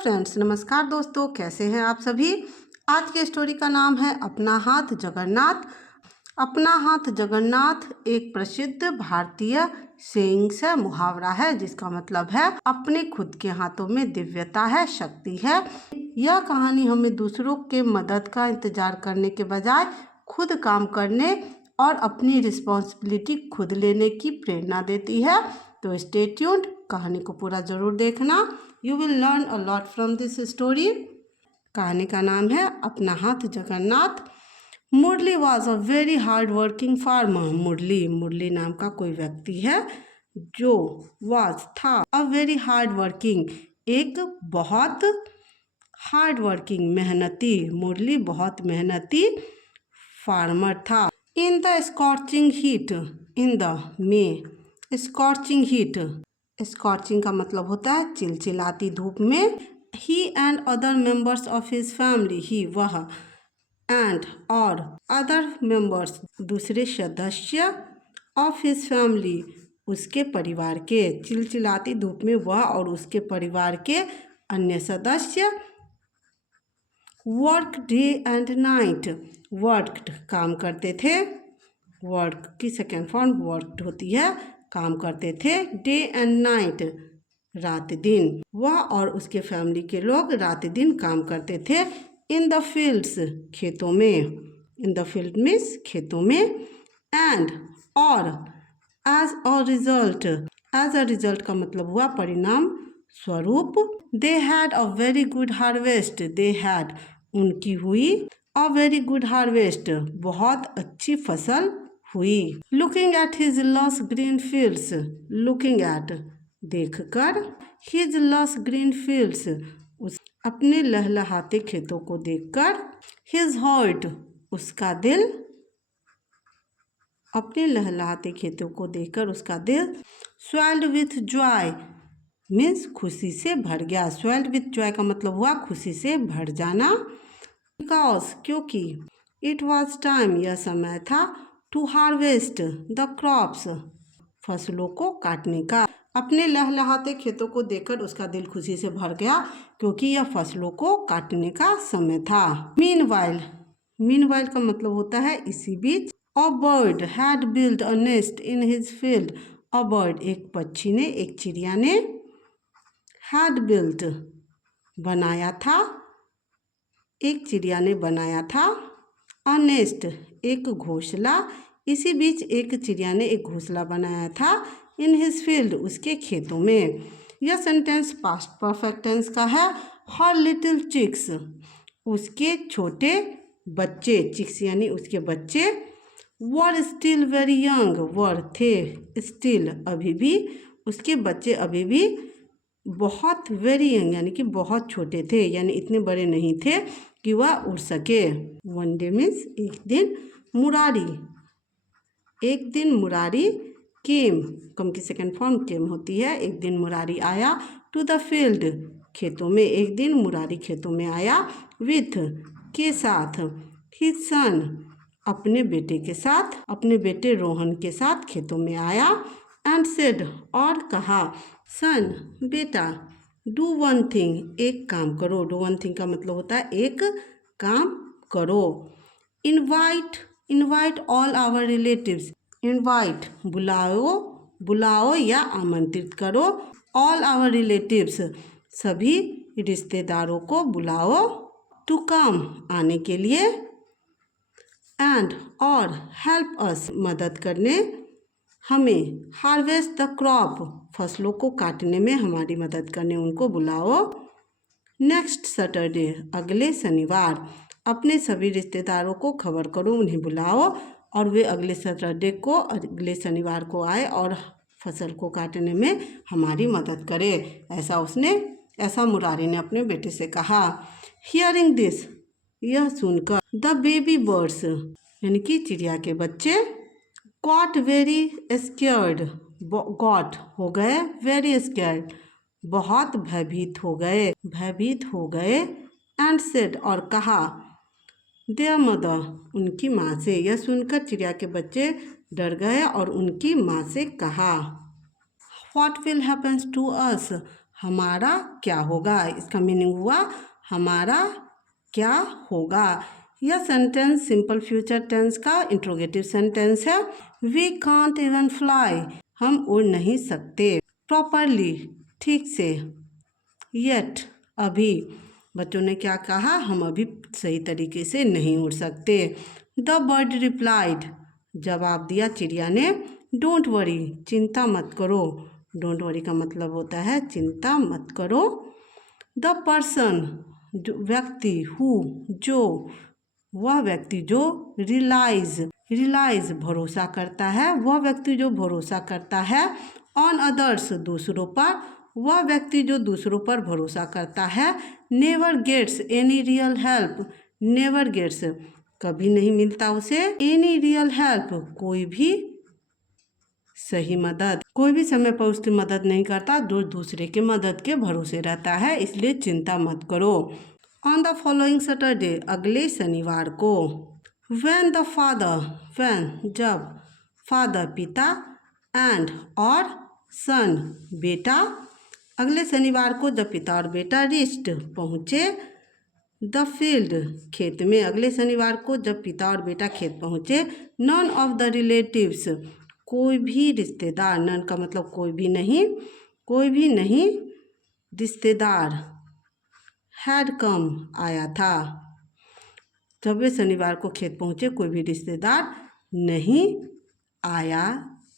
Friends, नमस्कार दोस्तों, कैसे हैं आप सभी। आज की स्टोरी का नाम है अपना हाथ जगन्नाथ। अपना हाथ जगन्नाथ एक प्रसिद्ध भारतीय सेइंग्स है, मुहावरा है, जिसका मतलब है अपने खुद के हाथों में दिव्यता है, शक्ति है। यह कहानी हमें दूसरों के मदद का इंतजार करने के बजाय खुद काम करने और अपनी रिस्पॉन्सिबिलिटी खुद लेने की प्रेरणा देती है। तो स्टे ट्यून्ड, कहानी को पूरा जरूर देखना। You will learn a lot from this story. कहानी का नाम है अपना हाथ Jagannath. Murali was a very hard working farmer. Murali नाम का कोई व्यक्ति है जो वॉज था अ वेरी हार्ड वर्किंग, एक बहुत हार्ड वर्किंग मेहनती, मुरली बहुत मेहनती फार्मर था। In the scorching heat, in the में स्कॉर्चिंग हीट, स्कॉर्चिंग का मतलब होता है चिलचिलाती धूप में। He and other members of his family, he वह, एंड और अदर मेंबर्स दूसरे सदस्य, ऑफ हिज फैमिली उसके परिवार के, चिलचिलाती धूप में वह और उसके परिवार के अन्य सदस्य work day and night, worked काम करते थे, वर्क की सेकेंड फॉर्म वर्कड होती है, काम करते थे, डे एंड नाइट रात दिन, वह और उसके फैमिली के लोग रात दिन काम करते थे। इन द फील्ड्स खेतों में, इन द फील्ड मीन्स खेतों में, एंड और as a result, as a result का मतलब हुआ परिणाम स्वरूप, they had a very good harvest, they had उनकी हुई, अ वेरी गुड हार्वेस्ट बहुत अच्छी फसल हुई। लुकिंग एट हिज लस ग्रीन फील्ड्स, लुकिंग एट देखकर, हिज लस ग्रीन फील्ड्स उस अपने लहलहाते खेतों को देखकर, हिज हार्ट उसका दिल, अपने लहलहाते खेतों को देखकर उसका दिल, स्वेल्ड विथ जॉय मीन्स खुशी से भर गया, स्वेल्ड विथ जॉय का मतलब हुआ खुशी से भर जाना। बिकॉज क्योंकि, इट वॉज टाइम यह समय था, टू हार्वेस्ट द क्रॉप्स फसलों को काटने का। अपने लहलहाते खेतों को देखकर उसका दिल खुशी से भर गया क्योंकि यह फसलों को काटने का समय था। मीनवाइल, मीनवाइल का मतलब होता है इसी बीच। A bird had build a nest in his field, a bird एक पक्षी ने, एक चिड़िया ने, हैड बिल्ट बनाया था, एक चिड़िया ने बनाया था, अ नेस्ट एक घोंसला, इसी बीच एक चिड़िया ने एक घोंसला बनाया था, इन हिज फील्ड उसके खेतों में। यह सेंटेंस पास्ट परफेक्ट टेंस का है। हर लिटिल चिक्स उसके छोटे बच्चे, चिक्स यानी उसके बच्चे, वर स्टिल वेरी यंग, वर थे, स्टिल अभी भी, उसके बच्चे अभी भी बहुत वेरी यंग यानी कि बहुत छोटे थे, यानी इतने बड़े नहीं थे कि वह उड़ सके। वन डे मीन्स एक दिन, मुरारी एक दिन मुरारी, केम कम की सेकेंड फॉर्म केम होती है, एक दिन मुरारी आया, टू द फील्ड खेतों में, एक दिन मुरारी खेतों में आया, विथ के साथ, हिज सन अपने बेटे के साथ, अपने बेटे रोहन के साथ खेतों में आया, एंड सेड और कहा, सन बेटा, डू वन थिंग एक काम करो, डू वन थिंग का मतलब होता है एक काम करो, invite, invite all our relatives, invite बुलाओ, बुलाओ या आमंत्रित करो, ऑल आवर रिलेटिव्स सभी रिश्तेदारों को बुलाओ, टू कम आने के लिए, एंड और हेल्प अस मदद करने हमें, हार्वेस्ट द क्रॉप फसलों को काटने में हमारी मदद करने उनको बुलाओ, नेक्स्ट सैटरडे अगले शनिवार, अपने सभी रिश्तेदारों को खबर करो, उन्हें बुलाओ और वे अगले सैटरडे को, अगले शनिवार को आए और फसल को काटने में हमारी मदद करे। ऐसा मुरारी ने अपने बेटे से कहा। हियरिंग दिस यह सुनकर, द बेबी बर्ड्स यानी कि चिड़िया के बच्चे, गॉट वेरी स्केयर्ड, गॉट हो गए, वेरी स्केयर्ड बहुत भयभीत हो गए, भयभीत हो गए, एंड सेड और कहा, देयर मदर उनकी माँ से, यह सुनकर चिड़िया के बच्चे डर गए और उनकी माँ से कहा, what will happens to us हमारा क्या होगा। इसका मीनिंग हुआ हमारा क्या होगा। यह सेंटेंस सिंपल फ्यूचर टेंस का इंट्रोगेटिव सेंटेंस है। वी कांट इवन फ्लाई, हम उड़ नहीं सकते। प्रॉपरली, ठीक से। येट, अभी। बच्चों ने क्या कहा, हम अभी सही तरीके से नहीं उड़ सकते। द बर्ड रिप्लाइड, जवाब दिया चिड़िया ने। डोंट वरी, चिंता मत करो। डोंट वरी का मतलब होता है चिंता मत करो। द पर्सन, जो व्यक्ति, हु, जो, वह व्यक्ति जो रिलाइज भरोसा करता है, वह व्यक्ति जो भरोसा करता है। ऑन अदर्स, दूसरों पर, वह व्यक्ति जो दूसरों पर भरोसा करता है। Never gets any real help, never gets कभी नहीं मिलता उसे। एनी रियल हेल्प, कोई भी सही मदद, कोई भी समय पर उसकी मदद नहीं करता, जो दूसरे के मदद के भरोसे रहता है, इसलिए चिंता मत करो। ऑन द फॉलोइंग सैटरडे, अगले शनिवार को। व्हेन द फादर, व्हेन जब, फादर पिता, एंड और सन बेटा, अगले शनिवार को जब पिता और बेटा रिच्ड पहुँचे, द फील्ड खेत में, अगले शनिवार को जब पिता और बेटा खेत पहुँचे। नन ऑफ द रिलेटिव्स, कोई भी रिश्तेदार, नन का मतलब कोई भी नहीं रिश्तेदार। हैड कम, आया था। जब वे शनिवार को खेत पहुँचे कोई भी रिश्तेदार नहीं आया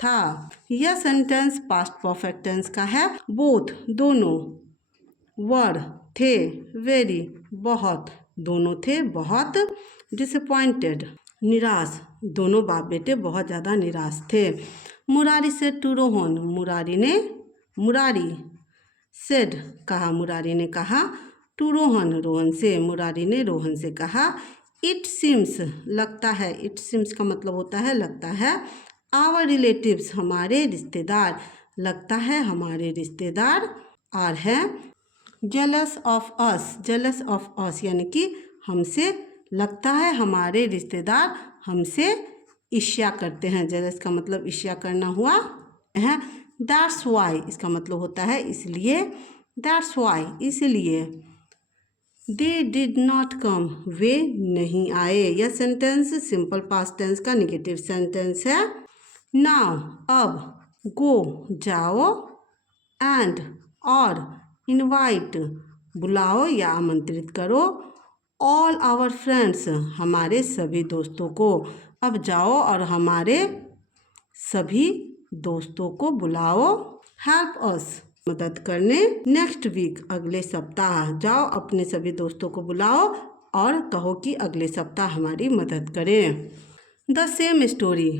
था। यह सेंटेंस पास्ट परफेक्ट टेंस का है। बोथ, दोनों। वर, थे। वेरी, बहुत, दोनों थे बहुत। डिसअपॉइंटेड, निराश, दोनों बाप बेटे बहुत ज़्यादा निराश थे। Murari said to Rohan, Murari said कहा, मुरारी ने कहा। टू रोहन, रोहन से, मुरारी ने रोहन से कहा। इट सिम्स, लगता है। इट सिम्स का मतलब होता है लगता है। आवर रिलेटिव्स, हमारे रिश्तेदार, लगता है हमारे रिश्तेदार। आर है जेलस ऑफ अस, यानी कि हमसे, लगता है हमारे रिश्तेदार हमसे ईर्ष्या करते हैं। जेलस का मतलब ईर्ष्या करना हुआ है। दैट्स वाई, इसका मतलब होता है इसलिए। दैट्स वाई, इसलिए। दे डिड नॉट कम, वे नहीं आए। यह सेंटेंस सिंपल पास्ट टेंस का निगेटिव सेंटेंस है। नाउ, अब। गो, जाओ। एंड, और। इनवाइट, बुलाओ या आमंत्रित करो। ऑल आवर फ्रेंड्स, हमारे सभी दोस्तों को। अब जाओ और हमारे सभी दोस्तों को बुलाओ। हेल्प अस, मदद करने। नेक्स्ट वीक, अगले सप्ताह। जाओ अपने सभी दोस्तों को बुलाओ और कहो कि अगले सप्ताह हमारी मदद करें। द सेम स्टोरी,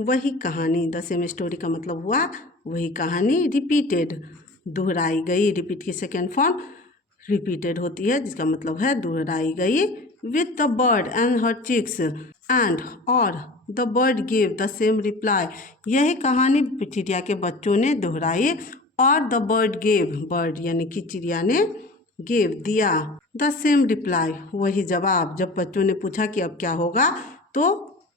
वही कहानी। द सेम स्टोरी का मतलब हुआ वही कहानी। रिपीटेड, दोहराई गई। रिपीट की सेकेंड फॉर्म रिपीटेड होती है, जिसका मतलब है दोहराई गई। With the bird and her chicks, and और the bird gave the same reply, यही कहानी चिड़िया के बच्चों ने दोहराई। और द बर्ड गेव, बर्ड यानी कि चिड़िया ने, गेव दिया, द सेम रिप्लाई, वही जवाब। जब बच्चों ने पूछा कि अब क्या होगा, तो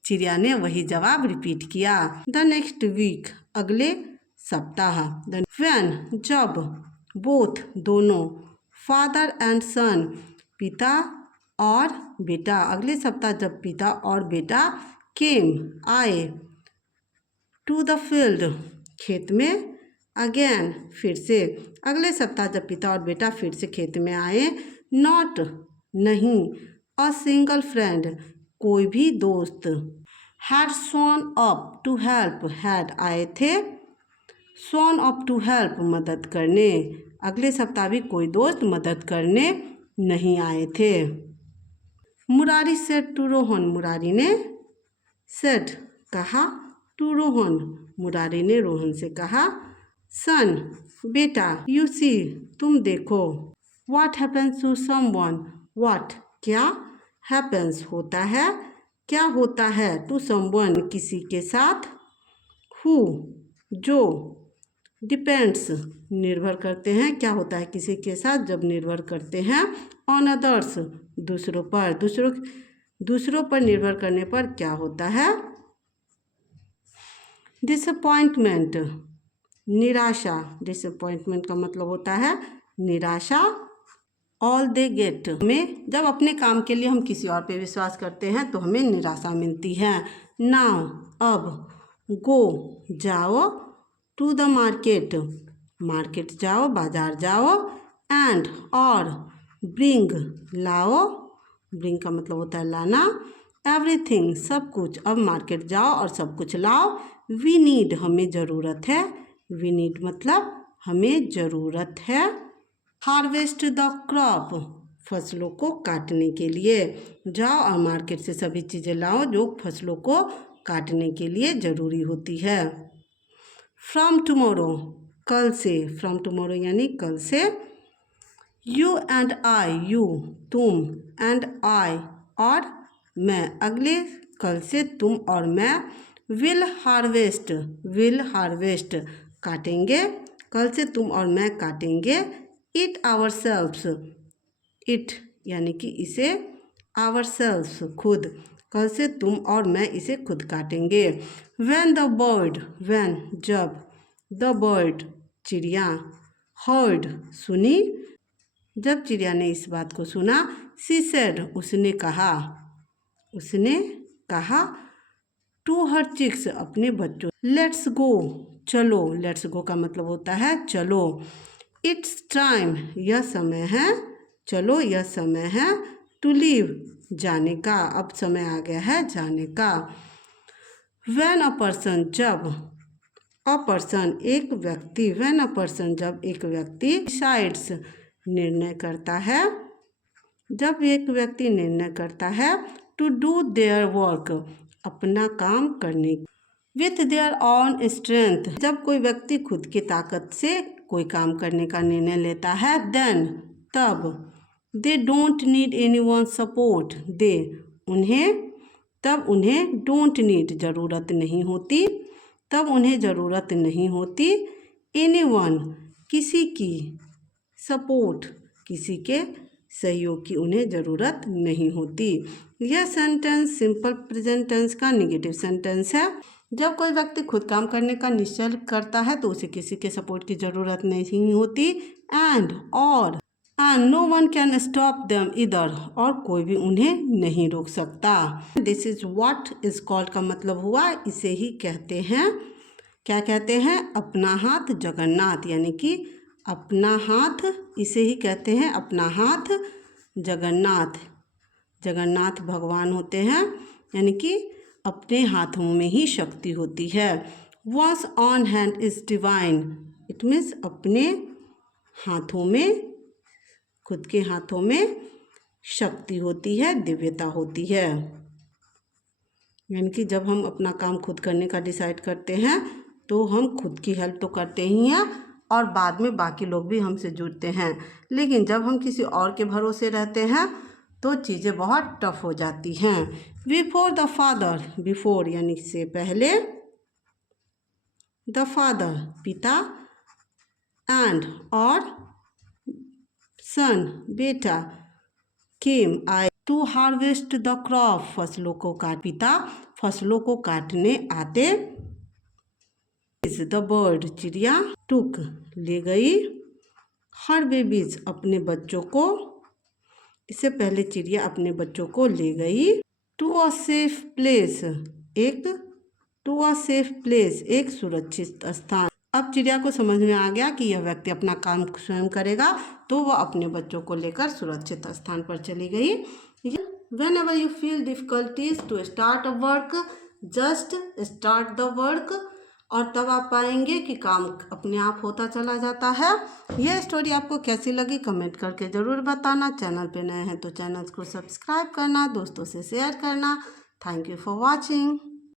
चिड़िया ने वही जवाब रिपीट किया। द नेक्स्ट वीक, अगले सप्ताह। व्हेन, जब। बोथ, दोनों। फादर एंड सन, पिता और बेटा, अगले सप्ताह जब पिता और बेटा। केम, आए। टू द फील्ड, खेत में। अगेन, फिर से, अगले सप्ताह जब पिता और बेटा फिर से खेत में आए। नॉट, नहीं। अ सिंगल फ्रेंड, कोई भी दोस्त। Had shown up to help, had आए थे। शोन अप टू हेल्प, मदद करने। अगले सप्ताह भी कोई दोस्त मदद करने नहीं आए थे। मुरारी सेड टू रोहन, मुरारी ने। सेड, कहा। टू रोहन, मुरारी ने रोहन से कहा। सन, बेटा। यू सी, तुम देखो। What happens to someone, what, क्या। हैपन्स, होता है। क्या होता है। टू समवन, किसी के साथ। हु, जो। डिपेंड्स, निर्भर करते हैं। क्या होता है किसी के साथ जब निर्भर करते हैं। ऑन अदर्स, दूसरों पर। दूसरों पर निर्भर करने पर क्या होता है। डिसअपॉइंटमेंट, निराशा, डिसअपॉइंटमेंट का मतलब होता है निराशा। ऑल दे गेट, हमें जब अपने काम के लिए हम किसी और पे विश्वास करते हैं तो हमें निराशा मिलती है। नाउ, अब, गो, जाओ, टू द मार्केट, मार्केट जाओ, बाजार जाओ, एंड, और, ब्रिंग, लाओ, ब्रिंग का मतलब होता है लाना, एवरीथिंग, सब कुछ, अब मार्केट जाओ और सब कुछ लाओ। वी नीड, हमें ज़रूरत है, वी नीड मतलब हमें ज़रूरत है। हार्वेस्ट द क्रॉप, फसलों को काटने के लिए, जाओ और मार्केट से सभी चीज़ें लाओ जो फसलों को काटने के लिए ज़रूरी होती है। फ्रॉम टुमारो, कल से, फ्रॉम टुमारो यानी कल से। यू एंड आई, यू तुम, एंड आई और मैं, अगले कल से तुम और मैं। विल हार्वेस्ट, विल हार्वेस्ट काटेंगे, कल से तुम और मैं काटेंगे। इट आवरसेल्व्स, इट यानी कि इसे, आवरसेल्व्स खुद, कल से तुम और मैं इसे खुद काटेंगे। व्हेन द बर्ड, व्हेन जब, द बर्ड चिड़िया, हर्ड सुनी, जब चिड़िया ने इस बात को सुना। शी सेड, उसने कहा, उसने कहा। टू हर चिक्स, अपने बच्चों। लेट्स गो, चलो, लेट्स गो का मतलब होता है चलो। इट्स टाइम, यह समय है, चलो यह समय है। टू लीव, जाने का, अब समय आ गया है जाने का। व्हेन अ पर्सन, जब, अ पर्सन एक व्यक्ति, व्हेन अ पर्सन जब एक व्यक्ति, डिसाइड्स निर्णय करता है, जब एक व्यक्ति निर्णय करता है। टू डू देयर वर्क, अपना काम करने, विथ देयर ऑन स्ट्रेंथ, जब कोई व्यक्ति खुद की ताकत से कोई काम करने का निर्णय लेता है। देन, तब, they don't need anyone support, they उन्हें, तब उन्हें, डोंट नीड ज़रूरत नहीं होती, तब उन्हें ज़रूरत नहीं होती। एनी वन, किसी की, सपोर्ट किसी के सहयोग की उन्हें ज़रूरत नहीं होती। यह सेंटेंस सिंपल प्रेजेंट टेंस का नेगेटिव सेंटेंस है। जब कोई व्यक्ति खुद काम करने का निश्चय करता है तो उसे किसी के सपोर्ट की ज़रूरत नहीं होती। एंड, और, and no one can stop them, इधर, और कोई भी उन्हें नहीं रोक सकता। This is what is called का मतलब हुआ, इसे ही कहते हैं, क्या कहते हैं, अपना हाथ जगन्नाथ, यानी कि अपना हाथ, इसे ही कहते हैं अपना हाथ जगन्नाथ। जगन्नाथ भगवान होते हैं, यानी कि अपने हाथों में ही शक्ति होती है। Once on hand is divine, it means अपने हाथों में, खुद के हाथों में शक्ति होती है, दिव्यता होती है। यानी कि जब हम अपना काम खुद करने का डिसाइड करते हैं तो हम खुद की हेल्प तो करते ही हैं और बाद में बाकी लोग भी हमसे जुड़ते हैं। लेकिन जब हम किसी और के भरोसे रहते हैं तो चीज़ें बहुत टफ हो जाती हैं। बिफोर द फादर, बिफोर यानी से पहले, द फादर पिता, एंड और, सन बेटा, केम आए, टू हार्वेस्ट द क्रॉप फसलों को काट, पिता फसलों को काटने आते। इज द बर्ड चिड़िया, टुक ले गई, हर बेबीज अपने बच्चों को, इससे पहले चिड़िया अपने बच्चों को ले गई। टू अ सेफ प्लेस, एक, टू अ सेफ प्लेस एक सुरक्षित स्थान। अब चिड़िया को समझ में आ गया कि यह व्यक्ति अपना काम स्वयं करेगा तो वह अपने बच्चों को लेकर सुरक्षित स्थान पर चली गई। Whenever you feel difficulties to start a work, just start the work। और तब आप पाएंगे कि काम अपने आप होता चला जाता है। यह स्टोरी आपको कैसी लगी कमेंट करके ज़रूर बताना। चैनल पे नए हैं तो चैनल को सब्सक्राइब करना, दोस्तों से शेयर करना। Thank you for watching.